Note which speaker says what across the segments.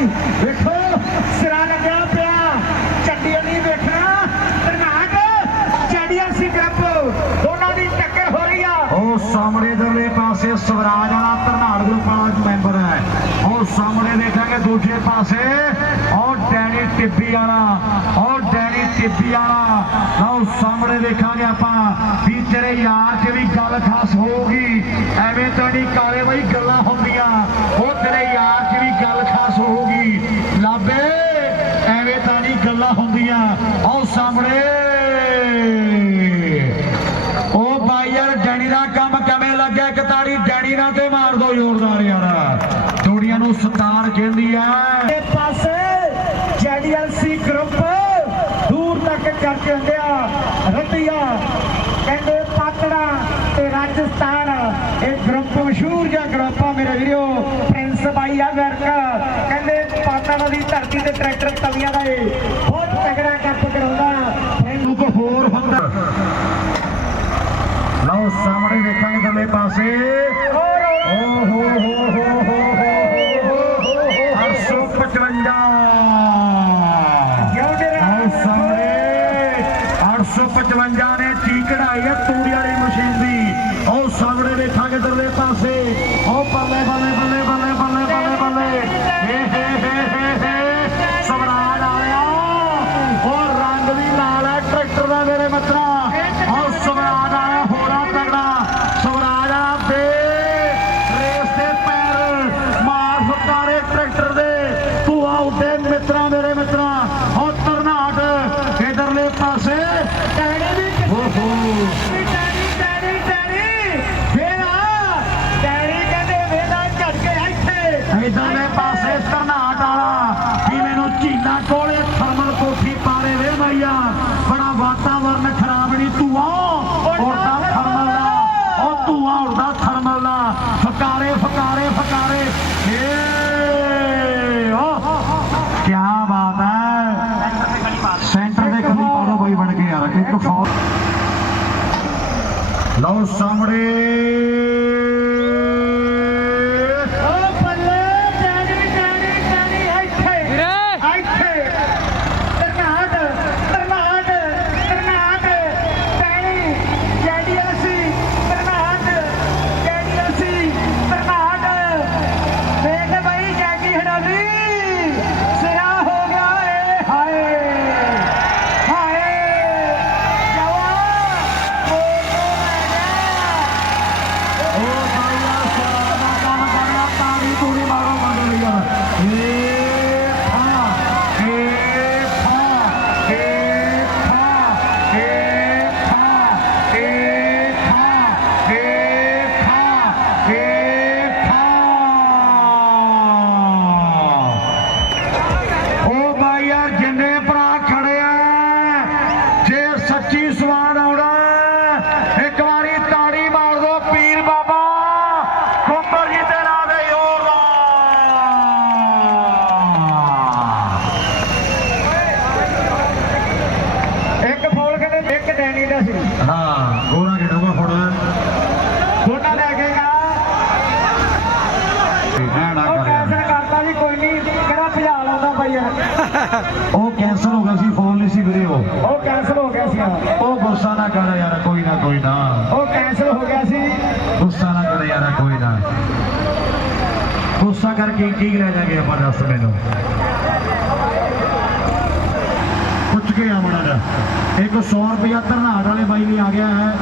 Speaker 1: ਨਹੀਂ ਵੇਖੋ, ਸਿਰਾ ਲੱਗਿਆ ਪਿਆ। ਚੱਡੀ ਨਹੀਂ ਵੇਖਣਾ। ਤਰਨਾਟ ਚੜੀਆਂ ਸੀ ਗਰੁੱਪ ਦੋਨਾਂ ਦੀ ਟੱਕਰ ਹੋ ਰਹੀ ਆ।
Speaker 2: ਉਹ ਸਾਹਮਣੇ ਦਰਲੇ ਪਾਸੇ ਸਵਰਾਜ ਵਾਲਾ ਧਰਨਾੜ ਗਰੁੱਪ ਵਾਲਾ ਮੈਂਬਰ ਹੈ। ਉਹ ਸਾਹਮਣੇ ਦੇਖਾਂਗੇ ਦੂਜੇ ਪਾਸੇ। ਉਹ ਡੈਨੀ ਟਿੱਬੀ ਵਾਲਾ। ਉਹ ਡੈਨੀ ਟਿੱਬੀ ਵਾਲਾ। ਲਓ ਸਾਹਮਣੇ ਦੇਖਾਂਗੇ ਆਪਾਂ ਵੀ ਤੇਰੇ ਯਾਰ 'ਚ ਵੀ ਗੱਲ ਖਾਸ ਹੋਊਗੀ। ਐਵੇਂ ਤਾਂ ਨਹੀਂ ਕਾਲੇ ਬਾਈ ਗੱਲਾਂ ਹੁੰਦੀਆਂ ਉਹ ਤੇਰੇ ਯਾਰ 'ਚ ਵੀ ਗੱਲ ਖਾਸ ਹੋਊਗੀ ਲਾਬੇ ਐਵੇਂ ਤਾਂ ਨਹੀਂ ਗੱਲਾਂ ਹੁੰਦੀਆਂ ਉਹ ਸਾਹਮਣੇ ਉਹ ਬਾਈ ਯਾਰ ਡੈਣੀ ਦਾ ਕੰਮ ਕਿਵੇਂ ਤਾੜੀ ਡੈਣੀ ਨਾਲ ਤੇ ਮਾਰ ਦੋ ਜ਼ੋਰਦਾਰ ਯਾਰ ਜੋੜੀਆਂ ਨੂੰ ਸਤਾਰ ਕਹਿੰਦੀ ਆ।
Speaker 1: ਇਹ ਪਾਸੇ ਜੈਡੀਐਲਸੀ ਗਰੁੱਪ ਦੂਰ ਤੱਕ ਕਰਕੇ ਹੁੰਦੇ ਆ ਰੱਤੀਆ ਕਹਿੰਦੇ ਪਾਤੜਾ ਤੇ ਰਾਜਸਥਾਨ। ਇਹ ਗਰੁੱਪ ਮਸ਼ਹੂਰ ਜਿਹਾ ਗਰੁੱਪ ਆ ਮੇਰੇ ਵੀਰੋ। ਪ੍ਰਿੰਸ ਬਾਈ ਆ ਵਰਕ। ਕਹਿੰਦੇ ਪਾਤੜਾ ਦੀ ਧਰਤੀ ਤੇ ਟਰੈਕਟਰ ਤਵੀਆਂ ਦਾ ਇਹ ਬਹੁਤ ਤਗੜਾ ਕੱਪ ਕਰਾਉਂਦਾ। ਪ੍ਰਿੰਸ
Speaker 2: ਨੂੰ ਕੋ ਹੋਰ ਹੁੰਦਾ। ਲਓ ਸਾਹਮਣੇ ਦੇਖਾਂਗੇ ਦਲੇ ਪਾਸੇ। ਓ ਹੋ ਹੋ ਹੋ ਹੋ ਹੋ 855
Speaker 1: ਜਿਉਂਦੇ
Speaker 2: ਆਓ ਸਾਹਮਣੇ 855 ਨੇ ਹੈ ਤੂੜੀ ਵਾਲੀ ਮਸ਼ੀਨ ਦੀ। ਆਓ ਸਾਹਮਣੇ ਦੇਖਾਂਗੇ ਦਰਲੇ ਪਾਸੇ। ਆਓ ਬੱਲੇ ਬੱਲੇ
Speaker 1: ਲੈ
Speaker 2: ਜਾਗੇ ਆਪਾਂ ਦੱਸ ਮੈਨੂੰ ਪੁੱਛ ਕੇ ਆਵਣਾ ਦਾ ਇੱਕ 100 ਰੁਪਇਆ ਧਰਨਾੜ ਵਾਲੇ ਬਾਈ ਲਈ ਆ ਗਿਆ ਹੈ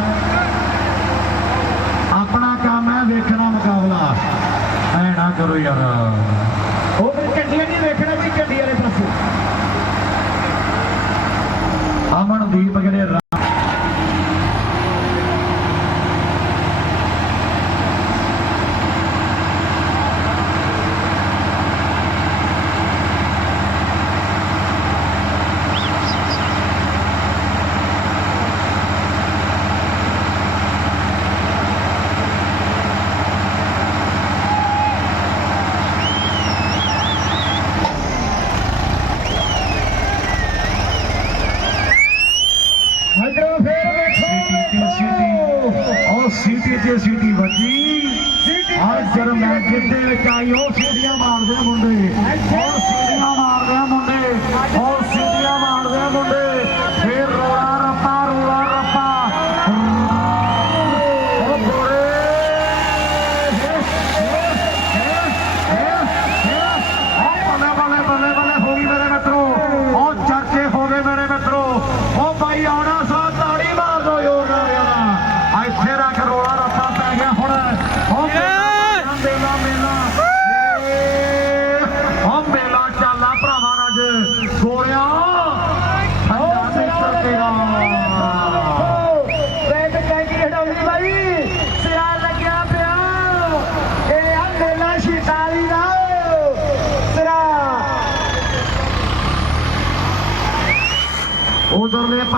Speaker 2: ਆਪਣਾ ਕੰਮ ਹੈ ਵੇਖਣਾ ਮੁਕਾਬਲਾ ਐ ਨਾ ਕਰੋ ਯਾਰ
Speaker 1: ਉਹ ਫਿਰ ਝੰਡੀਆਂ ਨਹੀਂ ਵੇਖਣਾ ਜੀ ਝੰਡੀ ਵਾਲੇ as
Speaker 2: you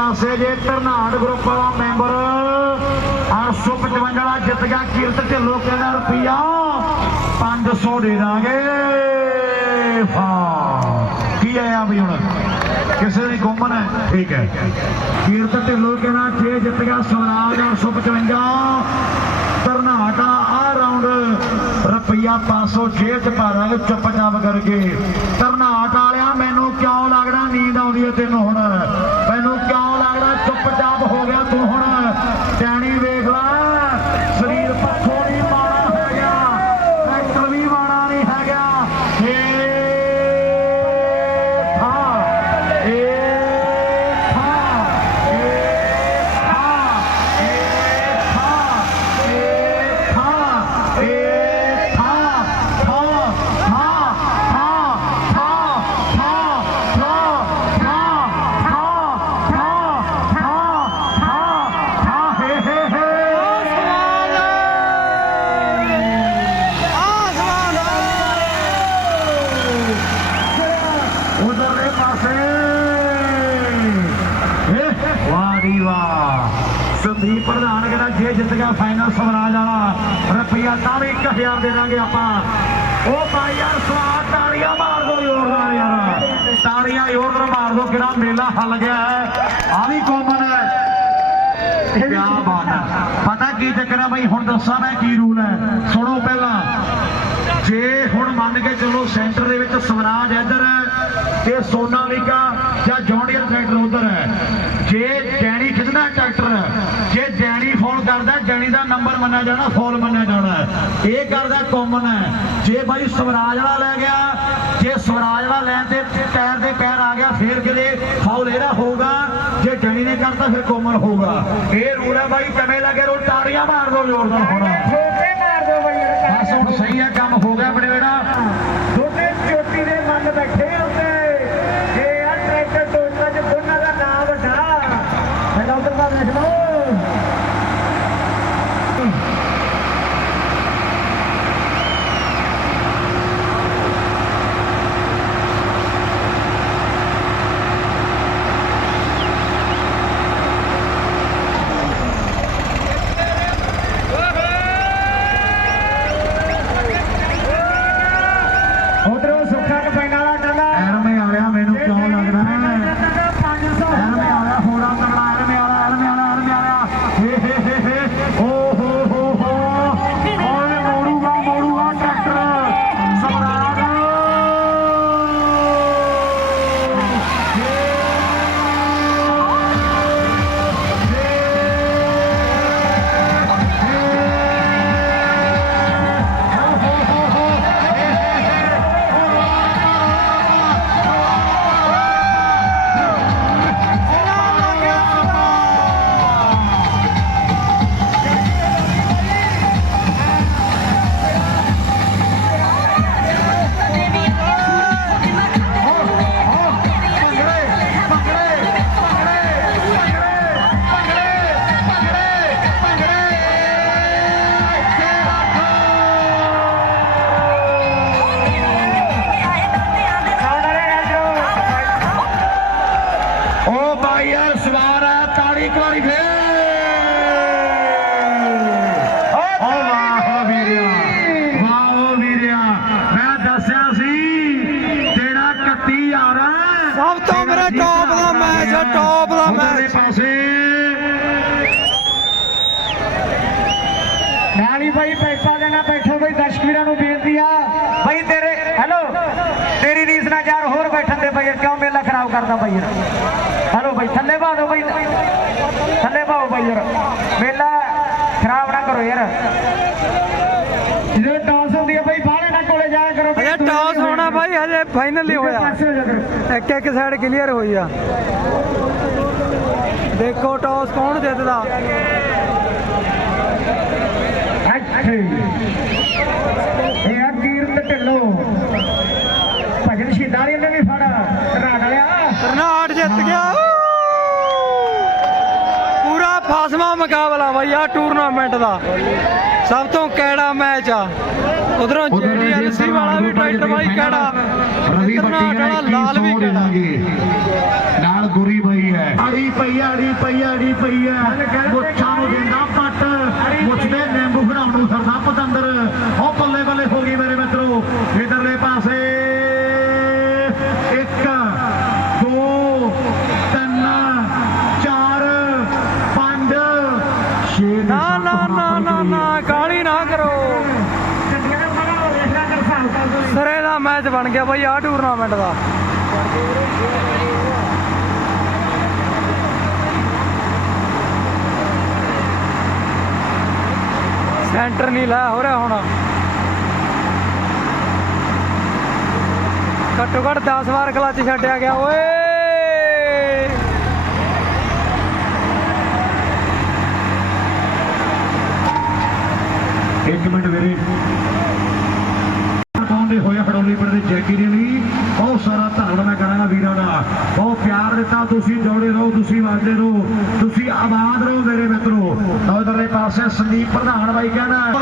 Speaker 2: ਪਾਸੇ ਜੇ ਧਰਨਾੜ ਗਰੁੱਪ ਦਾ ਮੈਂਬਰ 855 ਵਾਲਾ ਜਿੱਤ ਗਿਆ। ਕੀਰਤ ਢਿੱਲੋਂ ਕਹਿੰਦਾ ਰੁਪਿਆ 500 ਦੇ ਦਾਂਗੇ। ਹਾਂ ਕੀ ਆਇਆ ਵੀ ਹੁਣ? ਕਿਸੇ ਦੀ ਗੁੰਮਨ ਹੈ ਠੀਕ ਹੈ। ਕੀਰਤ ਢਿੱਲੋਂ ਕਹਿੰਦਾ ਜੇ ਜਿੱਤ ਗਿਆ ਸਵਰਾਜ 855 ਧਰਨਾਟਾ ਆ ਰਾਉਂਡ ਰੁਪਈਆ 500 ਜੇਬ ਚ ਪਾ ਦਾਂਗੇ ਚੁੱਪਚਾਪ ਕਰਕੇ। ਧਰਨਾਟ ਵਾਲਿਆ ਮੈਨੂੰ ਕਿਉਂ ਲੱਗਦਾ? ਨੀਂਦ ਆਉਂਦੀ ਹੈ ਤੈਨੂੰ ਹੁਣ ਮੈਨੂੰ ਕਿਉਂ ਲੱਗਦਾ ਚੁੱਪਚਾਪ ਹੋ ਗਿਆ ਤੂੰ ਹੁਣ ਟੈਣੀ ਵੇਖ ਲੈ ਸਰੀਰ ਪੱਖੋਂ ਨਹੀਂ ਮਾੜਾ ਹੈਗਾ ਟਰੈਕਟਰ ਵੀ ਮਾੜਾ ਨਹੀਂ ਹੈਗਾ ਏ ਥਾ ਏ ਥਾ ਏ ਥਾ ਏ ਥਾ ਏ ਥਾ ਏ ਥਾ ਥਾ ਥਾ ਥਾ ਥਾ ਥਾ ਉਧਰਲੇ ਪਾਸੇ ਏ ਵਾਹ ਦੀ ਵਾਹ ਸੰਦੀਪ ਪ੍ਰਧਾਨ ਕਹਿੰਦਾ ਜੇ ਜਿੱਤ ਗਿਆ ਫਾਈਨਲ ਸਵਰਾਜ ਵਾਲਾ ਰੁਪਈਆ ਤਾਂ ਵੀ 1000 ਦੇ ਦਾਂਗੇ ਆਪਾਂ। ਉਹ ਭਾਈ ਯਾਰ ਸਵਾਦ ਤਾੜੀਆਂ ਮਾਰ ਦੋ ਜ਼ੋਰਦਾਰ ਯਾਰ। ਤਾੜੀਆਂ ਜ਼ੋਰਦਾਰ ਮਾਰ ਦੋ ਕਿਹੜਾ ਮੇਲਾ ਹੱਲ ਗਿਆ ਹੈ। ਆ ਵੀ ਕਾਮਨ ਹੈ। ਕਿਆ ਬਾਤ ਹੈ। ਪਤਾ ਕੀ ਚੱਕਰ ਹੈ ਬਈ ਹੁਣ ਦੱਸਾਂ ਮੈਂ ਕੀ ਰੂਲ ਹੈ। ਸੁਣੋ ਪਹਿਲਾਂ। ਜੇ ਹੁਣ ਮੰਨ ਕੇ ਚਲੋ ਸੈਂਟਰ ਦੇ ਵਿੱਚ ਸਵਰਾਜ ਇੱਧਰ ਹੈ ਤੇ ਸੋਨਾਲੀਕਾ ਜਾਂ ਜੌਂਡੀਅਰ ਟਰੈਕਟਰ ਉਧਰ ਹੈ। ਜੇ ਡੈਣੀ ਖਿੱਚਦਾ ਟਰੈਕਟਰ ਜੇ ਡੈਣੀ ਫੋਨ ਕਰਦਾ ਡੈਣੀ ਦਾ ਨੰਬਰ ਮੰਨਿਆ ਜਾਣਾ ਫੋਲ ਮੰਨਿਆ ਜਾਣਾ ਇਹ ਕਰਦਾ ਕਾਮਨ ਹੈ। ਜੇ ਬਾਈ ਸਵਰਾਜ ਵਾਲਾ ਲੈ ਗਿਆ ਜੇ ਸਵਰਾਜ ਵਾਲਾ ਲੈਣ ਤੇ ਟਾਇਰ ਦੇ ਪੈਰ ਆ ਗਿਆ ਫੇਰ ਕਿਤੇ ਫਾਉਲ ਇਹਦਾ ਹੋਊਗਾ ਜੇ ਡੈਣੀ ਨੇ ਕਰਤਾ ਫਿਰ ਕਾਮਨ ਹੋਊਗਾ। ਇਹ ਰੂਲ ਹੈ ਬਾਈ ਕਿਵੇਂ ਲੱਗੇ ਰੋ ਤਾੜੀਆਂ ਮਾਰ ਦੋ ਜ਼ੋਰਦਾਰ ਹੁਣ।
Speaker 1: ਠੋਕੇ ਮਾਰ ਦੋ ਬਾਈ
Speaker 2: ਬਸ ਹੁਣ ਸਹੀ ਹੈ ਕੰਮ ਹੋ ਗਿਆ ਬੜੇ ਬੇੜਾ
Speaker 1: ਦੋਨੇ ਚੋਟੀ ਦੇ ਮਨ ਬੈਠੇ ਹੁੰਦੇ। ਇਹ ਆ ਟਰੈਕਟਰ ਟੋਟਾ ਚ ਦੋਨਾਂ ਦਾ ਨਾਮ ਵੱਡਾ। ਪਹਿਲਾਂ ਉਧਰ ਦਾ ਦੇਖ ਲਓ।
Speaker 2: ਆ ਤਾੜੀ ਕਵਾਰੀ ਫੇਰ ਓ ਵਾਹ ਵੀਰਿਆ ਵਾਹ ਵੀਰਿਆ। ਮੈਂ ਦੱਸਿਆ ਸੀ ਤੇਰਾ 31 ਯਾਰ
Speaker 3: ਸਭ ਤੋਂ ਮੇਰਾ ਟੌਪ ਦਾ ਮੈਚ ਆ ਟੌਪ ਦਾ
Speaker 2: ਉਧਰਲੇ
Speaker 3: ਮੈਚ
Speaker 2: ਪਾਸੇ।
Speaker 1: ਨਾਲੀ ਦੇਣਾ ਬੈਠੋ ਬਈ ਦਰਸ਼ਕ ਵੀਰਾਂ ਨੂੰ ਬੇਨਤੀ ਆ। ਬਾਈ ਤੇਰੇ ਹੈਲੋ ਤੇਰੀ ਜਗ੍ਹਾ ਯਾਰ ਹੋਰ ਬੈਠਣ ਦੇ ਬਈ ਕਿਉਂ ਮੇਲਾ ਖਰਾਬ ਕਰਦਾ ਯਾਰ ਹਲੋ ਬਈ ਥੱਲੇ ਬਈ। ਥੱਲੇ ਪਾਓ ਬਈ ਯਾਰ। ਮੇਲਾ ਖਰਾਬ ਨਾ ਕਰੋ ਯਾਰ। ਜਦੋਂ ਟਾਸ ਹੁੰਦੀ ਹੈ ਬਈ ਬਾਹਲੇ ਨਾ ਕੋਲੇ ਜਾਇਆ ਕਰੋ।
Speaker 3: ਹਜੇ ਟਾਸ ਹੋਣਾ ਬਾਈ ਹਜੇ ਫਾਈਨਲ ਹੀ ਹੋਇਆ। ਇੱਕ ਇੱਕ ਸਾਈਡ ਕਲੀਅਰ ਹੋਈ ਆ। ਦੇਖੋ ਟਾਸ ਕੌਣ ਜਿੱਤਦਾ।
Speaker 1: ਅੱਛੇ ਇਹ ਆ ਕੀਰਤ ਢਿੱਲੋਂ। ਭਜਨ ਸ਼ਹੀਦਾਂ ਨੇ ਵੀ ਫੜ। ਰਾਟ ਲਿਆ
Speaker 3: ਕਰਨਾਟ ਜਿੱਤ ਗਿਆ ਪੂਰਾ ਫਾਸਮਾ ਮੁਕਾਬਲਾ ਬਾਈ ਆ ਟੂਰਨਾਮੈਂਟ ਦਾ। ਸਭ ਤੋਂ ਕੈੜਾ ਮੈਚ ਆ? ਉਧਰੋਂ ਜੀਡੀਐਲਸੀ ਵਾਲਾ ਵੀ ਟਰੈਕਟਰ ਬਾਈ ਕੈੜਾ
Speaker 2: ਰਵੀ
Speaker 3: ਵਾਲਾ ਲਾਲ ਵੀ ਕੈੜਾ
Speaker 2: ਨਾਲ ਗੁਰੀ ਪਈ ਹੈ। ਆੜੀ ਪਈ ਆੜੀ ਪਈ ਆੜੀ ਪਈ ਹੈ ਮੁੱਛਾਂ ਨੂੰ ਦਿੰਦਾ ਪੱਟ ਮੁੱਛ ਦੇ ਨਿੰਬੂ ਬਣਾਉਣ ਨੂੰ ਸਰਦਾ ਪਤੰਦਰ ਉਹ ਬੱਲੇ ਬੱਲੇ ਹੋ ਗਈ ਮੇਰੇ ਮਿੱਤਰੋ ਇਧਰਲੇ ਪਾਸੇ ਇੱਕ ਦੋ ਤਿੰਨ ਚਾਰ ਪੰਜ ਛੇ ਦੇ
Speaker 3: ਨਾ
Speaker 2: ਸੱਤ
Speaker 3: ਨਾ ਨਾ
Speaker 2: ਬਰਾਬਰ
Speaker 3: ਨਾ
Speaker 2: ਗਈ।
Speaker 3: ਨਾ ਕਾਲੀ ਨਾ ਕਰੋ
Speaker 1: ਚੰਡੀਗੜ੍ਹ ਬੜਾ ਵੇਖਣਾ ਕਰ ਹਿਸਾਬ ਕਰ ਦੋ
Speaker 3: ਸਰੇ ਦਾ ਮੈਚ ਬਣ ਗਿਆ ਬਾਈ ਆ ਟੂਰਨਾਮੈਂਟ ਦਾ। ਸੈਂਟਰ ਨਹੀਂ ਲਾ ਹੋ ਰਿਹਾ ਹੁਣ। ਘੱਟੋ ਘੱਟ 10 ਵਾਰ ਕਲੱਚ ਛੱਡਿਆ ਗਿਆ, ਓਏ!
Speaker 2: ਇੱਕ ਮਿੰਟ ਵੀਰੇ। ਹੋਏ ਦੇ ਜੈਕੀ ਨੇ ਵੀ ਬਹੁਤ ਸਾਰਾ ਧੰਨਵਾਦ ਮੈਂ ਕਰਾਂਗਾ ਵੀਰਾਂ ਦਾ। ਬਹੁਤ ਪਿਆਰ ਦਿੱਤਾ ਤੁਸੀਂ, ਜੋੜੇ ਰਹੋ, ਤੁਸੀਂ ਵਾਜਦੇ ਰਹੋ। ਤੁਸੀਂ ਆਬਾਦ ਰਹੋ ਮੇਰੇ ਮਿੱਤਰੋ। ਤਾਂ ਪਾਸੇ ਸੰਦੀਪ ਪ੍ਰਧਾਨ ਬਾਈ ਕਹਿੰਦਾ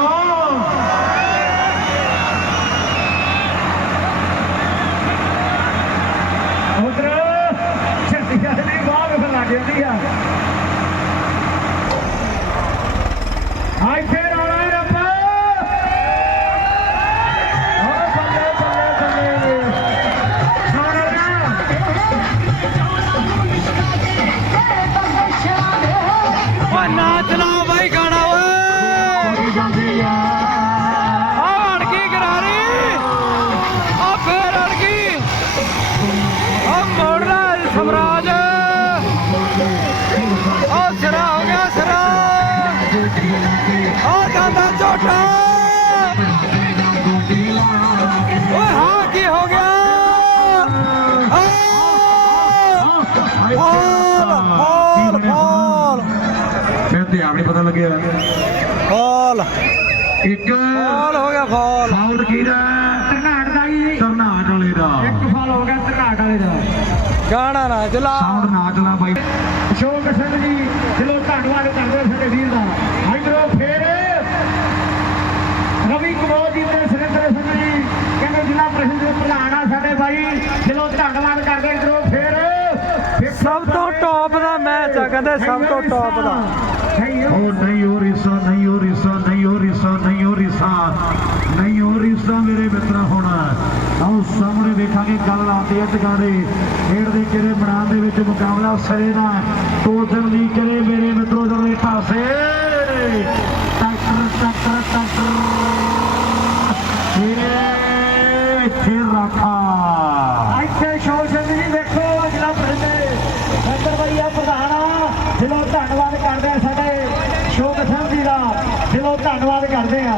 Speaker 3: ਫਾਲ।
Speaker 2: ਇੱਕ।
Speaker 3: ਫਾਲ ਹੋ ਗਿਆ ਫਾਲ।
Speaker 2: ਫਾਉਲ ਕਿਹਦਾ
Speaker 1: ਤਰਨਾਟ ਦਾ ਹੀ।
Speaker 2: ਤਰਨਾਟ ਵਾਲੇ ਦਾ।
Speaker 1: ਇੱਕ ਫਾਲ ਹੋ ਗਿਆ ਤਰਨਾਟ ਵਾਲੇ ਦਾ।
Speaker 3: ਗਾਣਾ ਨਾ ਚਲਾ।
Speaker 2: ਸਾਊਂਡ ਨਾ ਚਲਾ ਬਾਈ।
Speaker 1: ਅਸ਼ੋਕ ਸਿੰਘ ਜੀ ਦਿਲੋਂ ਧੰਨਵਾਦ ਕਰਦੇ ਸਾਡੇ ਵੀਰ ਦਾ। ਇਧਰੋਂ ਫੇਰ ਰਵੀ ਕੁਮਾਰ ਜੀ ਤੇ ਸੁਰਿੰਦਰ ਸਿੰਘ ਜੀ ਕਹਿੰਦੇ ਜ਼ਿਲ੍ਹਾ ਪ੍ਰਸ਼ਦ ਦੇ ਪ੍ਰਧਾਨ ਆ ਸਾਡੇ ਬਾਈ। ਦਿਲੋਂ ਧੰਨਵਾਦ ਕਰਦੇ ਇਧਰੋਂ ਫੇਰ।
Speaker 3: ਸਭ ਤੋਂ ਟੌਪ ਦਾ ਮੈਚ ਆ ਕਹਿੰਦੇ ਸਭ ਤੋਂ ਟੌਪ ਦਾ।
Speaker 2: ਉਹ ਨਹੀਂ ਹੋ ਰਿਸਾ, ਨਹੀਂ ਹੋ ਰਿਸਾ, ਨਹੀਂ ਹੋ ਰਿਸਾ, ਨਹੀਂ ਹੋ ਰਿਸਾ, ਨਹੀਂ ਹੋ ਰਿਸਾ ਮੇਰੇ ਮਿੱਤਰਾ ਹੋਣਾ। ਆਓ ਸਾਹਮਣੇ ਵੇਖਾਂਗੇ ਗੱਲ ਆਉਂਦੀ ਹੈ ਟਿਕਾਣੇ ਖੇਡ ਦੇ ਕਿਹੜੇ ਮੈਦਾਨ ਦੇ ਵਿੱਚ ਮੁਕਾਬਲਾ ਸਰੇ ਦਾ। ਟੋਚਨ ਨਹੀਂ ਕਰੇ ਮੇਰੇ ਮਿੱਤਰੋ ਦਰਲੇ ਪਾਸੇ ਟਰੈਕਟਰ ਟਰੈਕਟਰ ਟਰੈਕਟਰ ਇਹ ਇੱਥੇ ਰੱਖਾ
Speaker 1: ਇੱਥੇ ਸ਼ੋਰ ਸਿੰਘ ਜੀ ਵੇਖੋ ਜ਼ਿਲ੍ਹਾ ਪ੍ਰਸ਼ਦ ਦੇ ਮੈਂਬਰ ਬਾਈ ਆ ਪ੍ਰਧਾਨ ਆ ਦਿਲੋਂ ਧੰਨਵਾਦ ਕਰਦੇ ਆ ਸਾਡੇ ਸ਼ੋਕ ਸਿੰਘ ਜੀ ਦਾ ਦਿਲੋਂ ਧੰਨਵਾਦ ਕਰਦੇ ਆ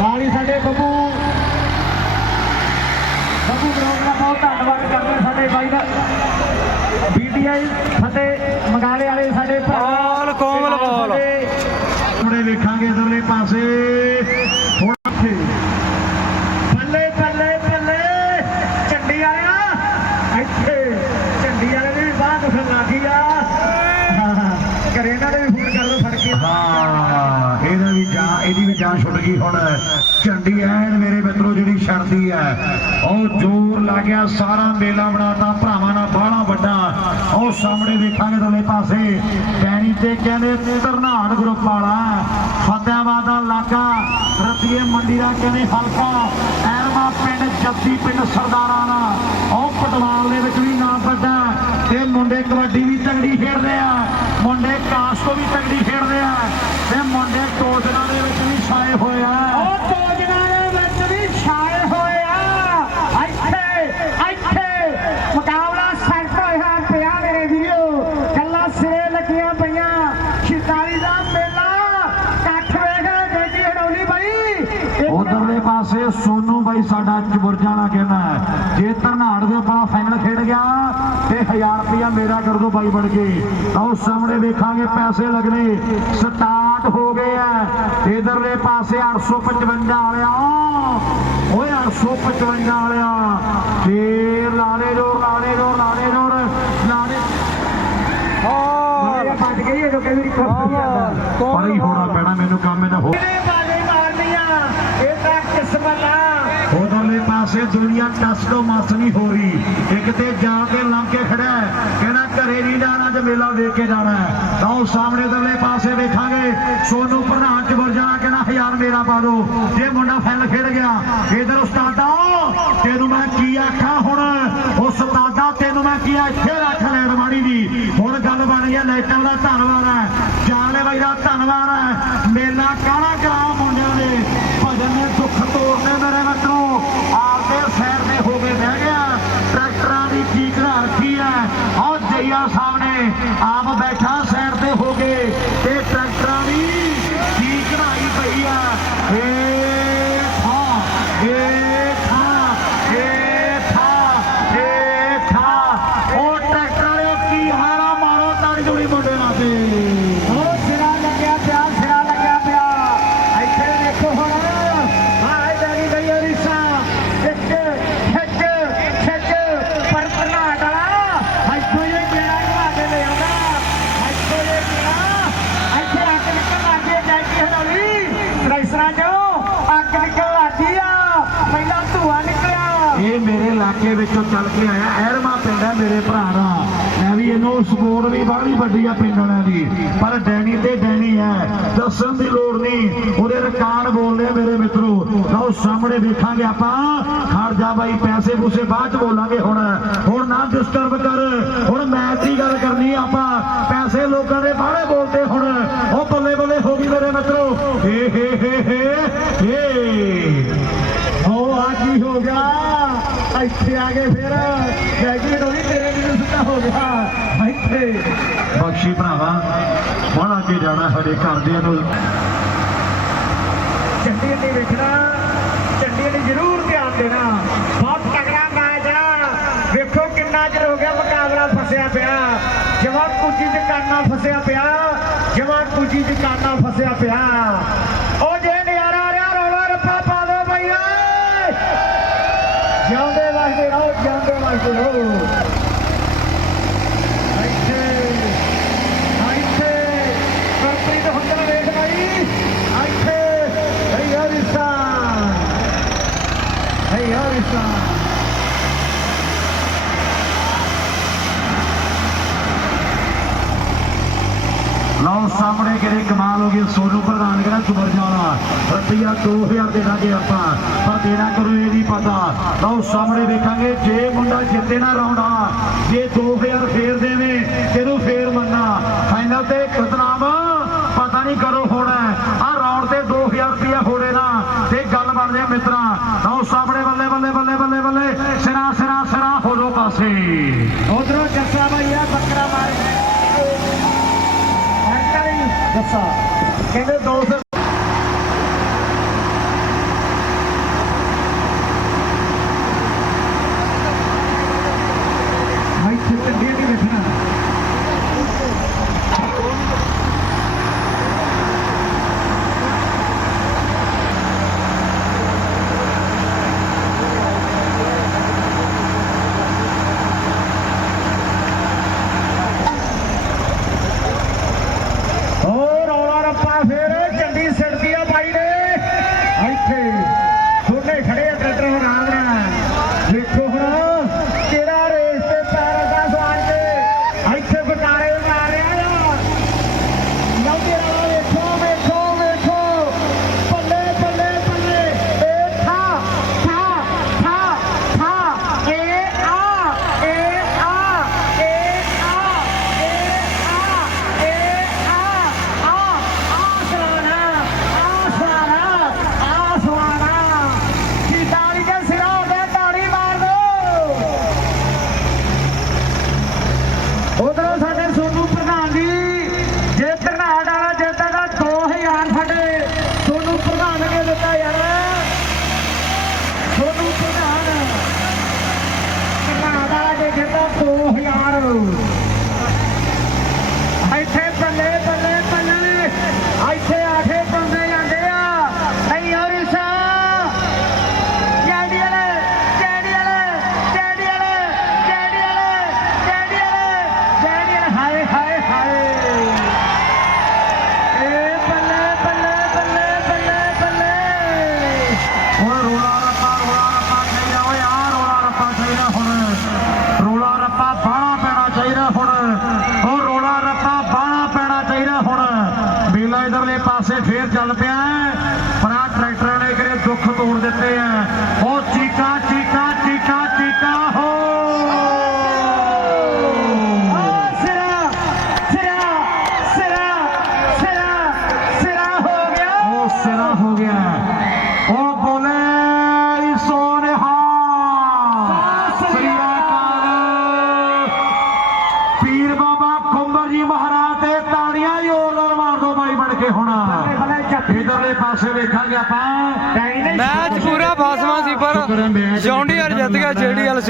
Speaker 1: ਨਾਲ ਹੀ ਸਾਡੇ ਬੱਬੂ ਬੱਬੂ ਗਰਾਉਂਡ ਦਾ ਬਹੁਤ ਧੰਨਵਾਦ ਕਰਦੇ ਆ ਸਾਡੇ ਬਾਈ ਦਾ ਬੀਟੀਆਈ ਫਤਿਹ ਮੰਗਾਲੇ ਵਾਲੇ ਸਾਡੇ ਭਰਾ
Speaker 3: ਬਾਲ, ਕੋਮਲ ਬਾਲ।
Speaker 2: ਸਾਹਮਣੇ ਵੇਖਾਂਗੇ ਇਧਰਲੇ ਪਾਸੇ। ਹੁਣ ਇੱਥੇ
Speaker 1: ਬੱਲੇ ਬੱਲੇ ਬੱਲੇ ਝੰਡੀ ਵਾਲਿਆ ਇੱਥੇ। ਝੰਡੀ ਵਾਲੇ ਦੀ ਵੀ ਬਾਹ ਦੁਖਣ ਲੱਗੀ ਆ। ਘਰੇ ਇਹਨਾਂ ਦੇ ਵੀ ਫੋਨ ਕਰ ਲਓ ਫੜ ਕੇ।
Speaker 2: ਹਾਂ ਇਹਦਾ ਵੀ ਜਾਨ ਇਹਦੀ ਵੀ ਜਾਨ ਛੁੱਟ ਗਈ ਹੁਣ। ਝੰਡੀ ਐਨ ਮੇਰੇ ਮਿੱਤਰੋ ਜਿਹੜੀ ਛੜਦੀ ਹੈ। ਉਹ ਜ਼ੋਰ ਲੱਗਿਆ ਸਾਰਾ ਮੇਲਾ ਬਣਾਤਾ ਭਰਾਵਾਂ ਨਾਲ ਬਾਹਲਾ ਵੱਡਾ। ਉਹ ਸਾਹਮਣੇ ਵੇਖਾਂਗੇ ਦੋਲੇ ਪਾਸੇ। ਪੈਣੀ ਤੇ ਕਹਿੰਦੇ ਧਰਨਾੜ ਗਰੁੱਪ ਵਾਲਾ। ਫਤਿਆਬਾਦ ਦਾ ਇਲਾਕਾ ਰਤੀਏ ਮੰਡੀ ਦਾ ਕਹਿੰਦੇ ਹਲਕਾ ਐਰਮਾ ਪਿੰਡ, ਜੱਦੀ ਪਿੰਡ ਸਰਦਾਰਾਂ ਦਾ। ਉਹ ਪਟਵਾਲ ਦੇ ਵਿੱਚ ਵੀ ਨਾਮ ਵੱਡਾ ਤੇ ਮੁੰਡੇ ਕਬੱਡੀ ਵੀ ਤਗੜੀ ਖੇਡਦੇ ਆ। ਮੁੰਡੇ ਕਾਸਕੋ ਵੀ ਤਗੜੀ ਖੇਡਦੇ ਆ ਤੇ ਮੁੰਡੇ ਟੋਜਨਾਂ ਦੇ ਵਿੱਚ ਵੀ ਛਾਏ ਹੋਏ ਆ
Speaker 1: ਉਹ ਭੋਜਨਾਂ ਦੇ ਵਿੱਚ ਵੀ ਛਾਏ ਹੋਏ ਆ ਇੱਥੇ ਇੱਥੇ ਮੁਕਾਬਲਾ ਸੈੱਟ ਹੋਇਆ ਪਿਆ ਮੇਰੇ ਵੀਰੋ ਗੱਲਾਂ ਸਿਰੇ ਲੱਗੀਆਂ ਪਈਆਂ ਸ਼ਿਕਾਰੀ ਦਾ ਮੇਲਾ ਕੱਠ ਵੇਖ ਜੱਜੀ ਹਡੌਲੀ ਬਾਈ ਇੱਕ
Speaker 2: ਉਧਰਲੇ ਪਾਸੇ ਸੋਨੂ ਬਾਈ ਸਾਡਾ ਚਬੁਰਜਾਂ ਵਾਲਾ ਕਹਿੰਦਾ ਹੈ, ਜੇ ਧਰਨਾੜ ਦੇ ਆਪਾਂ ਫਾਈਨਲ ਖੇਡ ਗਿਆ ਤੇ 1000 ਰੁਪਇਆ ਮੇਰਾ ਕਰ ਦੋ ਬਾਈ ਬਣ ਕੇ। ਆਓ ਸਾਹਮਣੇ ਵੇਖਾਂਗੇ ਪੈਸੇ ਲੱਗਣੇ। ਸਟਾਰਟ ਹੋ ਗਏ ਆ ਇਧਰਲੇ ਪਾਸੇ 855 ਵਾਲਿਆ। ਓਏ 855 ਵਾਲਿਆ। ਫੇਰ ਲਾਲੇ ਜੋਰ ਲਾਲੇ ਜੋਰ ਲਾਲੇ ਜੋਰ ਲਾਲੇ
Speaker 1: ਮਾਰਿਆ ਵੱਜ ਗਈ ਇਹ ਲੋਕੇ ਮੇਰੀ
Speaker 2: ਪਰ ਹੀ ਹੋਣਾ ਪੈਣਾ ਮੈਨੂੰ ਕੰਮ ਇਹਦਾ ਹੋ ਪਾਸੇ ਦੁਨੀਆ ਟਸ ਮਸ ਨਹੀਂ ਹੋ ਰਹੀ। ਇੱਕ ਤੇ ਜਾ ਕੇ ਲੰਘ ਕੇ ਖੜਾ ਕਹਿੰਦਾ ਘਰੇ ਨਹੀਂ ਜਾਣਾ ਜੇ ਮੇਲਾ ਵੇਖ ਕੇ ਜਾਣਾ ਤਾਂ ਸਾਹਮਣੇ ਉਧਰਲੇ ਪਾਸੇ ਵੇਖਾਂਗੇ। ਸੋਨੂ ਪ੍ਰਧਾਨ ਚ ਜਾਣਾ ਕਹਿੰਦਾ, ਹਜ਼ਾਰ ਮੇਰਾ ਪਾ ਦੋ। ਜੇ ਮੁੰਡਾ ਫੈਲ ਖੇਡ ਗਿਆ, ਇਧਰ ਉਸਤਾਦਾ ਤੈਨੂੰ ਮੈਂ ਕੀ ਆਖਾਂ ਹੁਣ? ਉਹ ਉਸਤਾਦਾ, ਤੈਨੂੰ ਮੈਂ ਕੀ ਆ ਇੱਥੇ ਰੱਖ ਲੈਣ ਮਾੜੀ ਦੀ। ਹੁਣ ਗੱਲ ਬਣ ਗਈ ਲਾਈਟਾਂ ਦਾ ਧੰਨਵਾਦ ਹੈ। ਜਾਲੇ ਬਾਈ ਦਾ ਧੰਨਵਾਦ ਹੈ। ਮੇਲਾ ਕਾਹਲਾ ਕਰਾ ਮੁੰਡਿਆਂ ਦੇ ਭਜਨ ਨੇ ਦੁੱਖ ਤੋੜਨੇ ਮੇਰੇ ਮਿੱਤਰੋ ਆਪਦੇ ਸੈਰ ਤੇ ਹੋ ਕੇ ਬਹਿ ਗਿਆ ਟਰੈਕਟਰਾਂ ਦੀ ਠੀਕ ਰੱਖੀ ਹੈ ਆਹ ਜਈਆ ਸਾਹਿਬ ਨੇ ਆਪ ਬੈਠਾ ਸੈਰ ਤੇ ਹੋ ਕੇ ਤੇ ਟਰੈਕਟਰਾਂ ਦੀ ਠੀਕ ਰਾਈ ਪਈ ਆ ਏ ਥਾ ਏ ਥਾ ਏ ਥਾ ਏ ਥਾ ਉਹ ਟਰੈਕਟਰ ਵਾਲਿਓ ਕੀ ਹਾਰਾ ਮਾਰੋ ਤੜ ਜੁੜੀ ਮੁੰਡੇ ਨਾਲ ਤੇ
Speaker 1: ਉਹ ਸਿਰਾ ਲੱਗਿਆ ਪਿਆ ਸਿਰਾ ਲੱਗਿਆ ਪਿਆ ਇੱਥੇ ਦੇਖੋ ਹੁਣ ਹਾਏ ਡੈਡੀ ਗਈ ਰਿਸਾ ਖਿੱਚ ਖਿੱਚ ਖਿੱਚ ਪਰ ਪਨਾਟ ਵਾਲਾ ਇੱਥੋਂ ਇਹ ਜਿਹੜਾ ਘਵਾ ਕੇ ਲੈ ਆਉਂਦਾ ਇੱਥੋਂ ਇਹ ਜਿਹੜਾ ਇੱਥੇ ਅੱਗ ਨਿਕਲ ਲੱਗੀ ਜੈਕੀ ਹਡੌਲੀ ਰੈਸਰਾਂ ਚੋਂ ਅੱਗ ਨਿਕਲ ਲੱਗੀ ਆ ਪਹਿਲਾਂ ਧੂਆ ਨਿਕਲਿਆ
Speaker 2: ਇਹ ਮੇਰੇ ਇਲਾਕੇ ਵਿੱਚੋਂ ਚੱਲ ਕੇ ਆਇਆ। ਐਰਮਾ ਪਿੰਡ ਹੈ ਮੇਰੇ ਭਰਾ ਦਾ। ਮੈਂ ਵੀ ਇਹਨੂੰ ਸਪੋਰਟ ਵੀ ਬਾਹਲੀ ਵੱਡੀ ਆ ਪਿੰਡ ਵਾਲਿਆਂ ਦੀ। ਪਰ ਡੈਣੀ ਤੇ ਡੈਣੀ ਹੈ। ਦੱਸਣ ਦੀ ਲੋੜ ਨਹੀਂ। ਉਹਦੇ ਰਿਕਾਰਡ ਬੋਲਦੇ ਆ ਮੇਰੇ ਮਿੱਤਰੋ। ਲਓ, ਸਾਹਮਣੇ ਵੇਖਾਂਗੇ ਆਪਾਂ। ਖੜ ਜਾ ਬਾਈ, ਪੈਸੇ ਪੂਸੇ ਬਾਅਦ ਚ ਬੋਲਾਂਗੇ ਹੁਣ। ਹੁਣ ਨਾ ਡਿਸਟਰਬ ਕਰ। ਹੁਣ ਮੈਚ ਦੀ ਗੱਲ ਕਰਨੀ ਆਪਾਂ। ਪੈਸੇ ਲੋਕਾਂ ਦੇ ਬਾਹਲੇ ਬੋਲਦੇ ਹੁਣ। ਉਹ ਬੱਲੇ ਬੱਲੇ ਹੋ ਗਈ ਮੇਰੇ ਮਿੱਤਰੋ। ਏ ਹੇ ਹੇ ਹੇ ਏ
Speaker 1: ਉਹ ਆ ਕੀ ਹੋ ਗਿਆ? ਇੱਥੇ ਆ ਗਏ ਫਿਰ। ਜੈਕੀ ਹਡੌਲੀ ਤੇਰੇ ਮੈਨੂੰ ਸਿੱਧਾ ਹੋ ਗਿਆ। ਇੱਥੇ।
Speaker 2: ਬਖਸ਼ੀ ਭਰਾਵਾ ਹੁਣ ਅੱਗੇ ਜਾਣਾ ਸਾਡੇ ਘਰਦਿਆਂ ਨੂੰ।
Speaker 1: ਚੰਡੀ ਨਹੀਂ ਵੇਖਣਾ ਚੰਡੀ ਨੇ ਜ਼ਰੂਰ ਧਿਆਨ ਦੇਣਾ। ਬਹੁਤ ਤਗੜਾ ਮੈਚ ਆ। ਵੇਖੋ ਕਿੰਨਾ ਚਿਰ ਹੋ ਗਿਆ ਮੁਕਾਬਲਾ ਫਸਿਆ ਪਿਆ। ਜਵਾਂ ਕੁੱਜੀ ਚ ਕਾਨਾ ਫਸਿਆ ਪਿਆ। ਜਵਾਂ ਕੁੱਜੀ ਚ ਕਾਨਾ ਫਸਿਆ ਪਿਆ। ਜਿਉਂਦੇ ਵਸਦੇ ਰਹੋ ਜਿਉਂਦੇ ਵਸਦੇ ਰਹੋ ਇੱਥੇ ਇੱਥੇ ਗੁਰਪ੍ਰੀਤ ਹੁੰਦਲ ਵੇਖ ਬਾਈ ਇੱਥੇ ਹਈ ਹਰੀਸਾ
Speaker 2: ਲਓ ਸਾਹਮਣੇ ਕਿਹੜੇ ਕਮਾਲ ਹੋ ਗਈ ਸੋਨੂ ਪ੍ਰਧਾਨ ਕਹਿੰਦਾ ਸੁਮਰ ਜਾਣਾ। ਰੁਪਈਆ 2000 ਦੇ ਦਾਂਗੇ ਆਪਾਂ। ਪਰ ਦੇਣਾ ਕਰੋ ਇਹ ਨਹੀਂ ਪਤਾ। ਲਓ, ਸਾਹਮਣੇ ਵੇਖਾਂਗੇ, ਜੇ ਮੁੰਡਾ ਜਿੱਤੇ ਨਾ ਰੌਂਡਾ ਜੇ 2000 ਫੇਰ ਦੇਵੇ ਤੈਨੂੰ ਫੇਰ ਮੰਨਾ ਫਾਈਨਲ ਤੇ ਖਤਨਾਮ ਪਤਾ ਨਹੀਂ ਕਰੋ ਹੋਣਾ ਆ ਰੌਂਡ ਤੇ 2000 ਰੁਪਇਆ ਹੋੜੇ ਨਾ, ਤੇ ਗੱਲ ਬਣਦੇ ਆ ਮਿੱਤਰਾਂ। ਲਓ, ਸਾਹਮਣੇ ਬੱਲੇ ਬੱਲੇ ਬੱਲੇ ਬੱਲੇ ਬੱਲੇ ਸਿਰਾ ਸਿਰਾ ਸਿਰਾ, ਹੋ ਪਾਸੇ।
Speaker 1: ਉਧਰੋਂ ਜੱਸਾ ਭਾਈ ਆ ਬੱਕਰਾ ਮਾਰ ਐਂਕਰੀ ਜੱਸਾ ਕਹਿੰਦੇ 200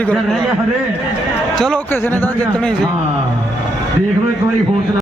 Speaker 1: ਸੀ
Speaker 2: ਚਲੋ
Speaker 3: ਕਿਸੇ ਨੇ ਤਾਂ ਜਿੱਤਣਾ ਹੀ ਸੀ।
Speaker 2: ਦੇਖ ਲਓ ਇੱਕ ਵਾਰੀ ਹੋਰ